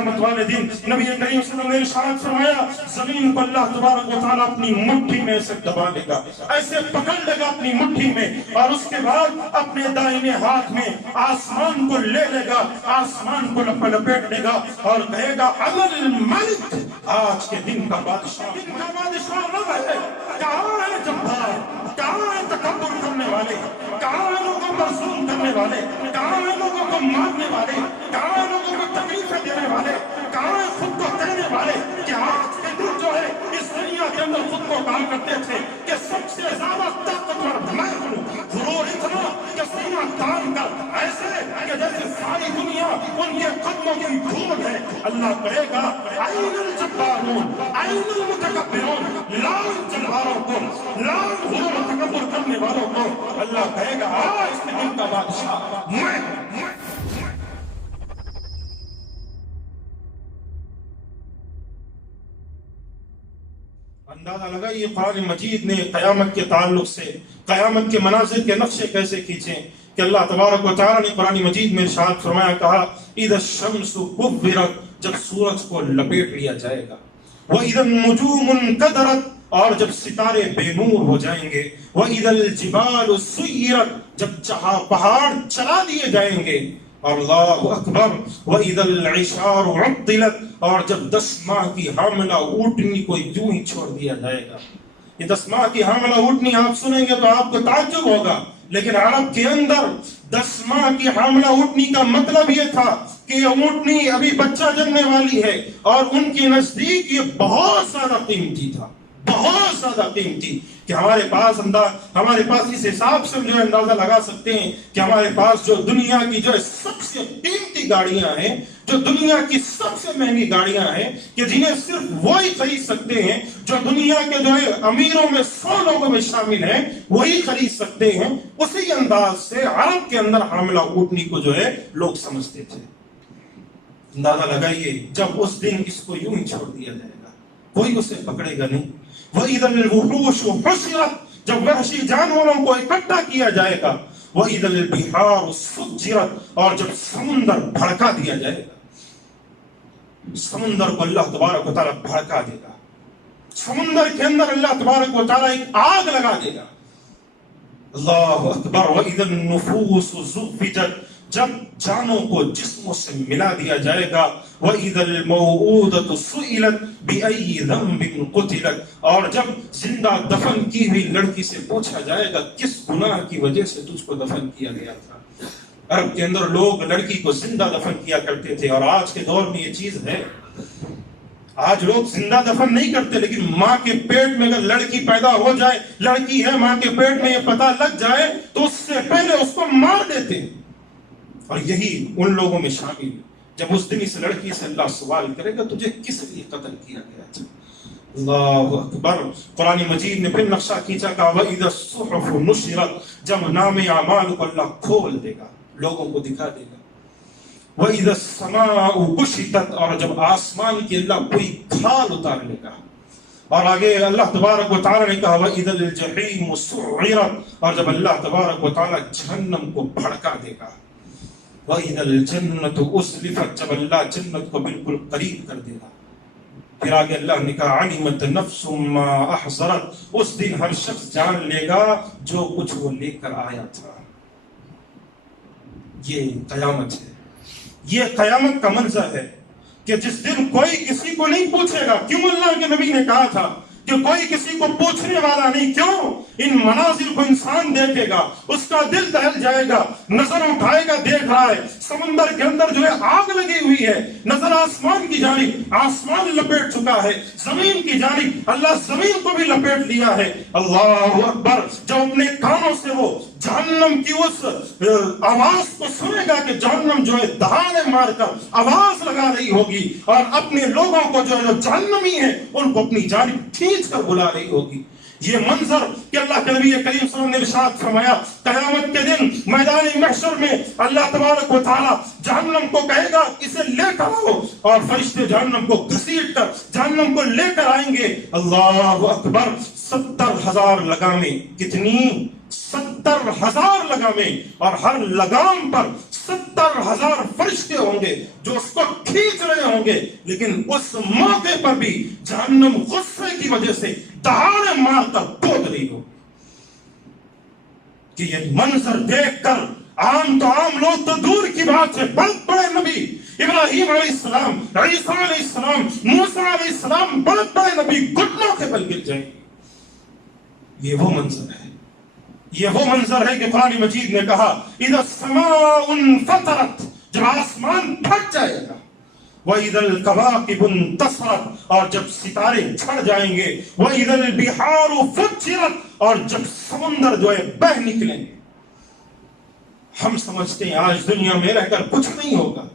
قیامت والے دن نبی کریم صلی اللہ علیہ وسلم نے ارشاد فرمایا زمین کو اللہ تبارک و تعالیٰ اپنی مٹھی میں سے دبا لے گا، ایسے پکڑ لے گا اپنی مٹھی میں، اور اس کے بعد اپنے دائیں ہاتھ میں آسمان کو لے لے گا، آسمان کو لپیٹ لے گا اور کہے گا انا الملک، آج کے دن کا بادشاہ رب ہے۔ کہاں ہے جبار، کہاں ہے تکبر کرنے والے، کہاں ہے لوگوں پر ظلم کرنے والے، کہاں ہے لوگوں کو مارنے والے، کہاں ہے لوگوں کو تکلیفیں دینے والے، کہاں ہے خود کو کہنے والے کہ آج کے دن جو ہے اس دنیا کے اندر خود کو کہا کرتے تھے کہ سب سے زیادہ طاقتور میں ہوں، غرور اتنا کہ سینہ تان کر ایسے کہ جیسے ساری دنیا ان کے قدموں کی دھول ہے۔ اللہ کہے گا این الجبارون این المتکبرون، لعن جباروں کو، لعن غرور و تکبر کرنے والوں کو۔ اللہ کہے گا آج کے دن کا بادشاہ میں ہوں۔ اندازہ لگا یہ قرآن مجید نے قیامت کے تعلق سے قیامت کے مناظر کے نقشے کیسے کھینچے کہ اللہ تبارک و تعالیٰ نے قرآن مجید میں ارشاد فرمایا، کہا اذا الشمس کورت، جب سورج کو لپیٹ لیا جائے گا، واذا النجوم انکدرت، اور جب ستارے بے نور ہو جائیں گے، واذا الجبال سیرت، جب پہاڑ چلا دیے جائیں گے، اللہ اکبر، وَإِذَا الْعِشَارُ عُطِّلَتْ، اور جب 10 ماہ کی حاملہ اونٹنی کو یوں ہی چھوڑ دیا جائے گا۔ یہ 10 ماہ کی حاملہ اونٹنی آپ سنیں گے تو آپ کو تعجب ہوگا، لیکن عرب کے اندر 10 ماہ کی حاملہ اونٹنی کا مطلب یہ تھا کہ یہ اونٹنی ابھی بچہ جننے والی ہے، اور ان کے نزدیک یہ بہت زیادہ قیمتی تھا، بہت زیادہ قیمتی، کہ ہمارے پاس اس حساب سے جو اندازہ لگا سکتے ہیں کہ ہمارے پاس جو دنیا کی جو سب سے قیمتی گاڑیاں ہیں، جو دنیا کی سب سے مہنگی گاڑیاں ہیں، کہ جنہیں صرف وہی خرید سکتے ہیں جو دنیا کے جو ہے امیروں میں 100 لوگوں میں شامل ہیں، وہی خرید سکتے ہیں، اسی انداز سے عرب کے اندر حاملہ اونٹنی کو جو ہے لوگ سمجھتے تھے۔ اندازہ لگائیے جب اس دن اس کو یوں ہی چھوڑ دیا جائے گا، کوئی اسے پکڑے گا نہیں۔ وَإِذَا الْوُحُوشُ حُشِرَتْ، جب وحشی جانوروں کو اکٹھا کیا جائے گا، وَإِذَا الْبِحَارُ سُجِّرَتْ، اور جب سمندر بھڑکا دیا جائے گا، سمندر کو اللہ تبارک و تعالیٰ بھڑکا دے گا، سمندر کے اندر اللہ تبارک و تعالیٰ ایک آگ لگا دے گا۔ اللہ اکبر، وَإِذَا النُّفُوسُ زُوِّجَتْ، جب جانوں کو جسموں سے ملا دیا جائے گا، وَإِذَا الْمَوْءُودَةُ سُئِلَتْ بِأَيِّ ذَنبٍ قُتِلَتْ، اور جب زندہ دفن کی ہوئی لڑکی سے پوچھا جائے گا کس گناہ کی وجہ سے تجھ کو دفن کیا گیا تھا۔ عرب کے اندر لوگ لڑکی کو زندہ دفن کیا کرتے تھے، اور آج کے دور میں یہ چیز ہے، آج لوگ زندہ دفن نہیں کرتے، لیکن ماں کے پیٹ میں اگر لڑکی پیدا ہو جائے، لڑکی ہے ماں کے پیٹ میں، یہ پتہ لگ جائے تو اس سے پہلے اس کو مار دیتے ہیں۔ اور یہی ان لوگوں میں شامل ہے، جب اس دن اس لڑکی سے اللہ سوال کرے گا تجھے کس لیے قتل کیا گیا تھا۔ اللہ اکبر، قرآن مجید نے پھر نقشہ کھینچا، کہا وَإِذَا الصُّحُفُ نُشِرَتْ، جب نام اعمال کو اللہ کھول دے گا، لوگوں کو دکھا دے گا۔ وَإِذَا السَّمَاءُ كُشِطَتْ، اور جب آسمان کی اللہ کوئی کھال اتار لے گا۔ اور آگے اللہ تبارک و تعالیٰ نے کہا وَإِذَا الْجَحِيمُ سُعِّرَتْ، اور جب اللہ تبارک و تعالیٰ جہنم کو بھڑکا دے گا۔ وَإِذَا الْجَنَّةُ أُزْلِفَتْ، جب اللہ جنت کو بالکل قریب کر دے گا۔ پھر آگے اللہ نے کہا عَلِمَتْ نَفْسٌ مَا أَحْضَرَتْ، اس دن ہر شخص جان لے گا جو کچھ وہ لے کر آیا تھا۔ یہ قیامت ہے، یہ قیامت کا منظر ہے کہ جس دن کوئی کسی کو نہیں پوچھے گا۔ کیوں اللہ کے نبی نے کہا تھا کہ کوئی کسی کو پوچھنے والا نہیں؟ کیوں؟ ان مناظر کو انسان دیکھے گا، اس کا دل دہل جائے گا، نظر اٹھائے گا، دیکھ رہا ہے سمندر کے اندر جو ہے آگ لگی ہوئی ہے، نظر آسمان کی جانب، آسمان لپیٹ چکا ہے، زمین کی جانب اللہ زمین کو بھی لپیٹ لیا ہے۔ اللہ اکبر، جب اپنے کانوں سے وہ جہنم کی اس آواز کو سنے گا کہ جہنم جو ہے دہاڑے مار کر آواز لگا رہی ہوگی، اور اپنے لوگوں کو جو جہنمی ہیں ان کو اپنی جانب کھینچ کر بلا رہی ہوگی۔ یہ منظر کہ اللہ کے نبی کریم صلی اللہ علیہ وسلم نے ارشاد فرمایا، قیامت کے دن میدان محشر میں اللہ تبارک و تعالیٰ جہنم کو کہے گا اسے لے کر آؤ، اور فرشتے جہنم کو گھسیٹ کر جہنم کو لے کر آئیں گے۔ اللہ اکبر، 70,000 لگامیں، کتنی؟ 70,000 لگامیں، اور ہر لگام پر 70,000 فرشتے ہوں گے جو اس کو کھینچ رہے ہوں گے، لیکن اس موقع پر بھی جہنم غصے کی وجہ سے دہاڑے مار کر کود رہی ہو کہ یہ منظر دیکھ کر عام تو عام لوگ تو دور کی بات ہے، بڑے بڑے نبی ابراہیم علیہ السلام، عیسیٰ علیہ السلام، موسیٰ علیہ السلام، بڑے بڑے نبی گھٹنوں کے بل گر جائیں گے۔ یہ وہ منظر ہے، یہ وہ منظر ہے کہ قرآن مجید نے کہا اذا السماء انفطرت، جب آسمان پھٹ جائے گا، وَإِذَا الْكَوَاكِبُ انتَثَرَتْ، اور جب ستارے جھڑ جائیں گے، وَإِذَا الْبِحَارُ فُجِّرَتْ، اور جب سمندر جو ہے بہہ نکلیں گے۔ ہم سمجھتے ہیں آج دنیا میں رہ کر کچھ نہیں ہوگا،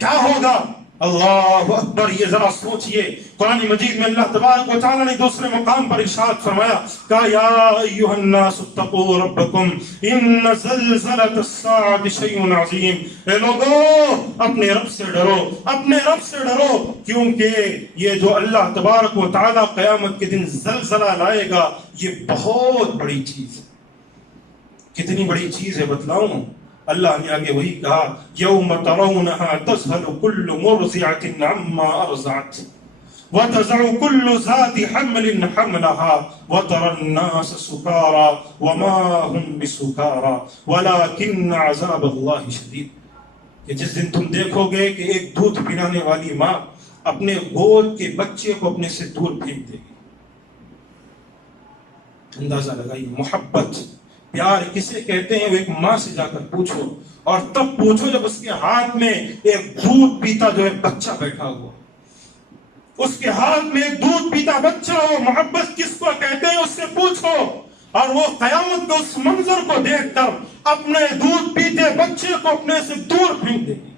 کیا ہوگا؟ اللہ اکبر، یہ ذرا سوچئے۔ قرآن مجید میں اللہ تبارک و تعالیٰ نے دوسرے مقام پر ارشاد فرمایا کہ یا ایھا الناس اتقوا ربکم ان زلزلۃ الساعۃ شیء عظیم، اے لوگو اپنے رب سے ڈرو، اپنے رب سے ڈرو، کیونکہ یہ جو اللہ تبارک و تعالیٰ قیامت کے دن زلزلہ لائے گا یہ بہت بڑی چیز ہے۔ کتنی بڑی چیز ہے بتلاؤں؟ اللہ نے آگے وہی کہا یوم ترونها تذهل كل مرضعة عما ارضعت وتضع كل ذات حمل حملها وترى الناس سكارى وما هم بسكارى ولكن عذاب الله شديد، کہ جس دن تم دیکھو گے کہ ایک دودھ پلانے والی ماں اپنے گود کے بچے کو اپنے سے دور پھینک دے گی۔ اندازہ لگائیے، محبت پیار کسے کہتے ہیں؟ وہ ایک ماں سے جا کر پوچھو، اور تب پوچھو جب اس کے ہاتھ میں ایک دودھ پیتا جو ہے بچہ بیٹھا ہوا، اس کے ہاتھ میں ایک دودھ پیتا بچہ ہو، محبت کس کو کہتے ہیں اس سے پوچھو، اور وہ قیامت کے اس منظر کو دیکھ کر اپنے دودھ پیتے بچے کو اپنے سے دور پھینک دے گی۔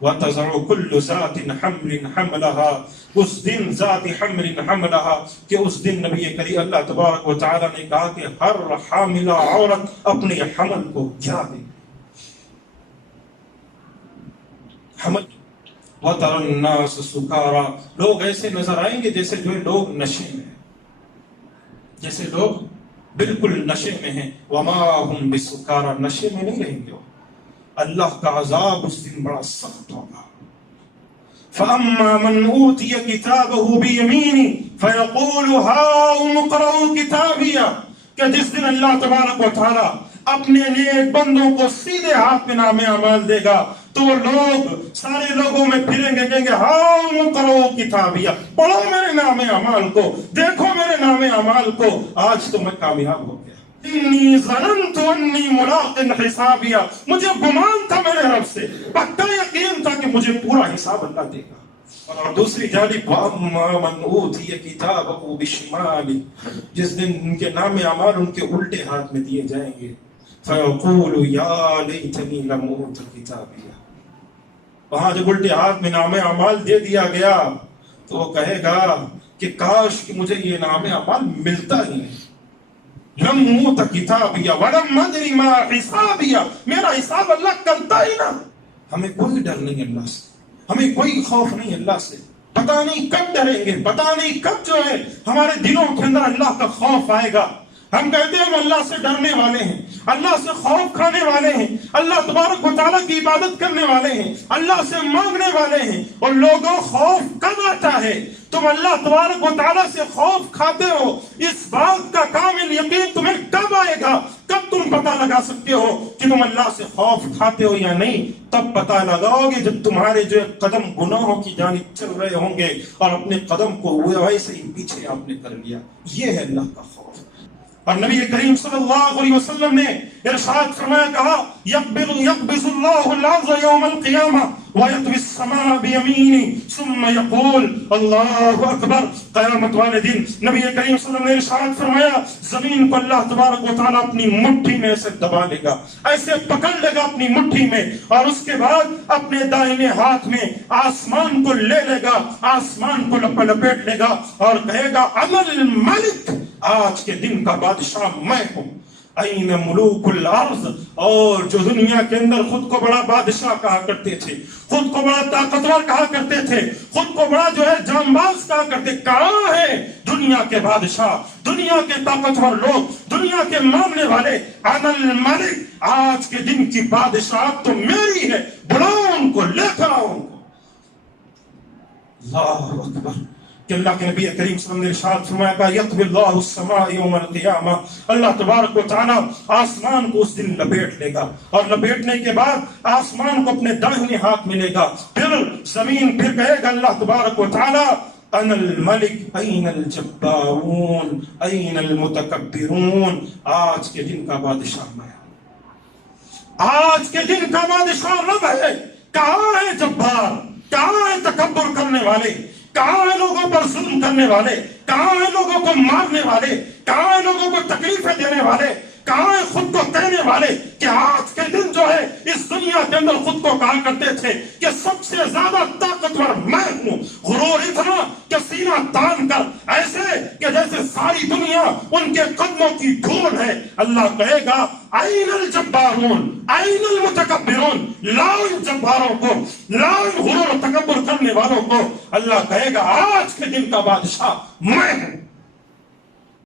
وَتَضَعُ كُلُّ ذَاتٍ حَمْلٍ حَمْلَهَا، اس دن ذات حمل حملها، کہ اس دن نبی کریم اللہ تبارک و تعالیٰ نے کہا کہ ہر حاملہ عورت اپنے حمل کو گرا دے، حمل۔ وَتَرَى النَّاسَ سُكَارَى، لوگ ایسے نظر آئیں گے جیسے جو لوگ نشے میں ہیں، جیسے لوگ بالکل نشے میں ہیں۔ وَمَا هُمْ بِسُكَارَى، نشے میں نہیں رہیں گے۔ اللہ کا عذاب اس دن بڑا سخت ہوگا۔ فَأَمَّا مَنْ أُوتِيَ كِتَابَهُ بِيَمِينِهِ فَيَقُولُ هَاؤُمُ اقْرَءُوا كِتَابِيَهْ، کہ جس دن اللہ تبارک و تعالیٰ اپنے نیک بندوں کو سیدھے ہاتھ میں نام اعمال دے گا تو وہ لوگ سارے لوگوں میں پھریں گے، کہیں گے ہاؤم اقرؤوا کتابیہ، پڑھو میرے نام اعمال کو، دیکھو میرے نام اعمال کو، آج تو میں کامیاب ہو گیا۔ انی ظننت انی ملاق حسابیہ، مجھے گمان تھا میرے رب سے، پکا یقین تھا کہ مجھے پورا حساب اللہ دے گا۔ اور دوسری جانب وَأَمَّا مَنْ أُوتِيَ كِتَابَهُ بِشِمَالِهِ، جس دن ان کے نام اعمال ان کے الٹے ہاتھ میں دیے جائیں گے، فَيَقُولُ يَا لَيْتَنِي لَمْ أُوتَ كِتَابِيَهْ، وہاں جب الٹے ہاتھ میں نام اعمال دے دیا گیا تو وہ کہے گا کہ کاش کہ مجھے یہ نام اعمال ملتا ہی نہیں۔ لم اوت کتابیہ ولم ادری ما حسابیہ، میرا حساب اللہ کرتا ہی نہ۔ ہمیں کوئی ڈر نہیں اللہ سے، ہمیں کوئی خوف نہیں اللہ سے، پتہ نہیں کب ڈریں گے، پتہ نہیں کب جو ہے ہمارے دلوں کے اندر اللہ کا خوف آئے گا۔ ہم کہتے ہیں ہم اللہ سے ڈرنے والے ہیں، اللہ سے خوف کھانے والے ہیں، اللہ تبارک و تعالیٰ کی عبادت کرنے والے ہیں، اللہ سے مانگنے والے ہیں، اور لوگوں خوف کب آتا ہے؟ تم اللہ تبارک و تعالیٰ سے خوف کھاتے ہو، اس بات کا کامل یقین تمہیں کب آئے گا؟ کب تم پتہ لگا سکتے ہو کہ تم اللہ سے خوف کھاتے ہو یا نہیں؟ تب پتہ لگاؤ گے جب تمہارے جو قدم گناہوں کی جانب چل رہے ہوں گے اور اپنے قدم کو ویسے ہی پیچھے آپ نے کر لیا۔ یہ ہے اللہ کا خوف۔ اور نبی کریم صلی اللہ علیہ وسلم نے ارشاد فرمایا، کہا یقبض اللہ الارض یوم القیامہ ویطوی السماء بیمینہ ثم یقول اللہ اکبر، قیامت والے دن نبی کریم صلی اللہ علیہ وسلم نے ارشاد فرمایا زمین کو اللہ تبارک و تعالیٰ اپنی مٹھی میں ایسے دبا لے گا، ایسے پکڑ لے گا اپنی مٹھی میں، اور اس کے بعد اپنے دائیں ہاتھ میں آسمان کو لے لے گا، آسمان کو لپیٹ لے گا اور کہے گا عمل الملک، آج کے دن کا بادشاہ میں ہوں۔ این ملوک الارض، اور جو دنیا کے اندر خود کو بڑا بادشاہ کہا کرتے تھے، خود کو بڑا طاقتور کہا کرتے تھے، خود کو بڑا جو ہے جانباز کہا کرتے، کہاں ہے؟ دنیا کے بادشاہ، دنیا کے طاقتور لوگ، دنیا کے ماننے والے، انا الملک، آج کے دن کی بادشاہت تو میری ہے، بلاؤ ان کو، لے کر آؤ ان کو۔ اللہ اکبر، کہ اللہ کے نبی کریم صلی اللہ علیہ وسلم نے ارشاد فرمایا کہ یطوی اللہ السماء یوم القیامہ، اللہ تبارک و تعالیٰ آسمان کو اس دن لپیٹ لے گا، اور لپیٹنے کے بعد آسمان کو اپنے داہنے ہاتھ میں لے گا، پھر زمین پھر کہے گا اللہ تبارک و تعالیٰ انا الملک این الجبارون این المتکبرون، آج کے دن کا بادشاہ میں ہوں، آج کے دن کا بادشاہ رب ہے۔ کہاں ہے جبار، کہاں ہے تکبر کرنے والے، کہاں ہیں لوگوں پر ظلم کرنے والے، کہاں ہیں لوگوں کو مارنے والے، کہاں ہیں لوگوں کو تکلیفیں دینے والے، کہاں ہیں خود کو کہنے والے کہ آج کے دن جو ہے اس دنیا کے اندر خود کو کہا کرتے تھے کہ سب سے زیادہ طاقتور میں ہوں، غرور اتنا کہ سینہ تان کر ایسے کہ جیسے ساری دنیا ان کے قدموں کی دھول ہے۔ اللہ کہے گا این الجبارون این المتکبرون، لاؤ ان جباروں کو، لاؤ ان غرور و تکبر کرنے والوں کو۔ اللہ کہے گا آج کے دن کا بادشاہ میں ہوں۔